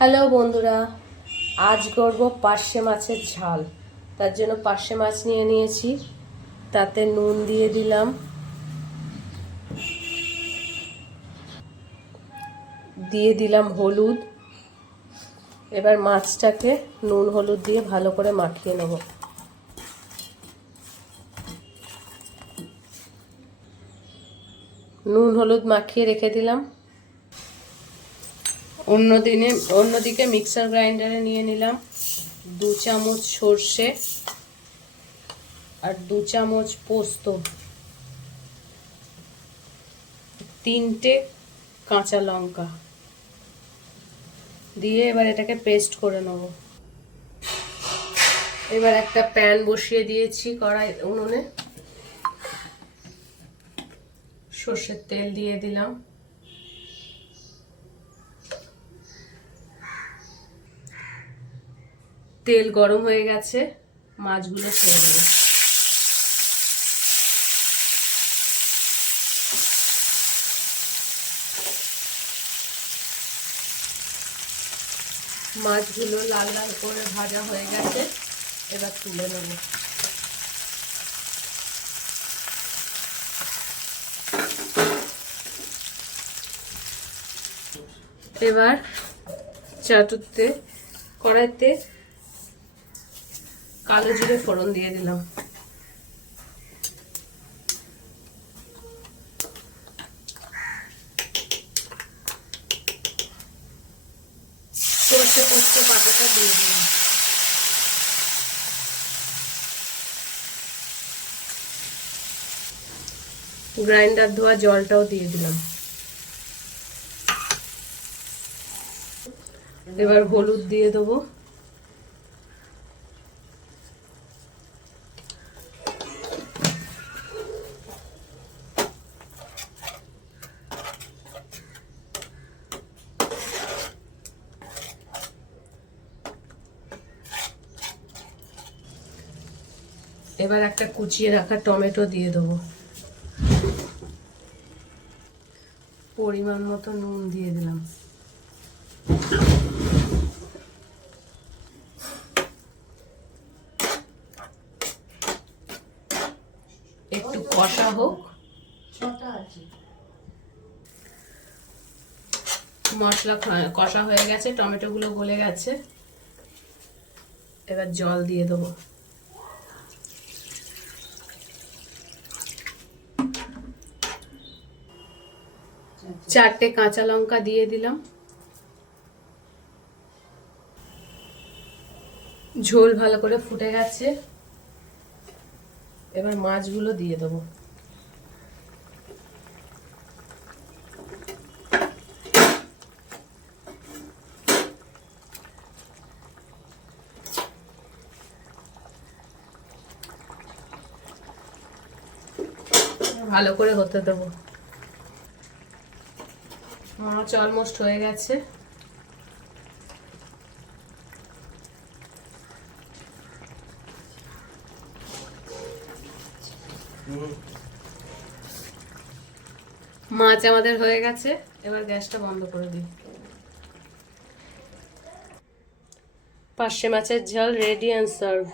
Hello বন্ধুরা, আজ করব পার্শে মাছের ঝাল। তার জন্য পার্শে মাছ নিয়ে নিয়েছি, তাতে নুন দিয়ে দিলাম, হলুদ। এবার মাছটাকে নুন হলুদ দিয়ে ভালো করে মাখিয়ে নেব। নুন হলুদ মাখিয়ে রেখে দিলাম। অন্যদিকে মিক্সার গ্রাইন্ডারে নিয়ে নিলাম 2 চামচ সর্ষে আর 2 চামচ পোস্ত, 3টে কাঁচা লঙ্কা দিয়ে এবার এটাকে পেস্ট করে নেব। এবার একটা প্যান বসিয়ে দিয়েছি কড়াই উনুনে, সর্ষের তেল দিয়ে দিলাম। তেল গরম হয়ে গেছে, মাছগুলো ছেড়ে দেবো। মাছগুলো লাল লাল করে ভাজা হয়ে গেছে, এবার তুলে নেব। এবার কড়াইতে কালো জিরে ফোড়ন দিয়ে দিলাম। সর্ষে পোস্ত বাটাটা দিয়ে দিলাম। গ্রাইন্ডার ধোয়া জলটাও দিয়ে দিলাম। এবার হলুদ দিয়ে দেবো, এবার একটা কুচিয়ে রাখা টমেটো দিয়ে দেবো, পরিমাণ মতো নুন দিয়ে দিলাম। একটু কষা হোক, মশলা কষা হয়ে গেছে, টমেটো গুলো গলে গেছে, এবার জল দিয়ে দেবো। চারটে কাঁচা লঙ্কা দিয়ে দিলাম। ঝোল ভালো করে ফুটে গেছে, এবার মাছগুলো দিয়ে দেবো। ভালো করে হতে দেবো। মাছ অলমোস্ট হয়ে গেছে। মাছ আমাদের হয়ে গেছে, এবার গ্যাসটা বন্ধ করে দিই। পার্শে মাছের ঝাল রেডি অ্যান্ড সার্ভ।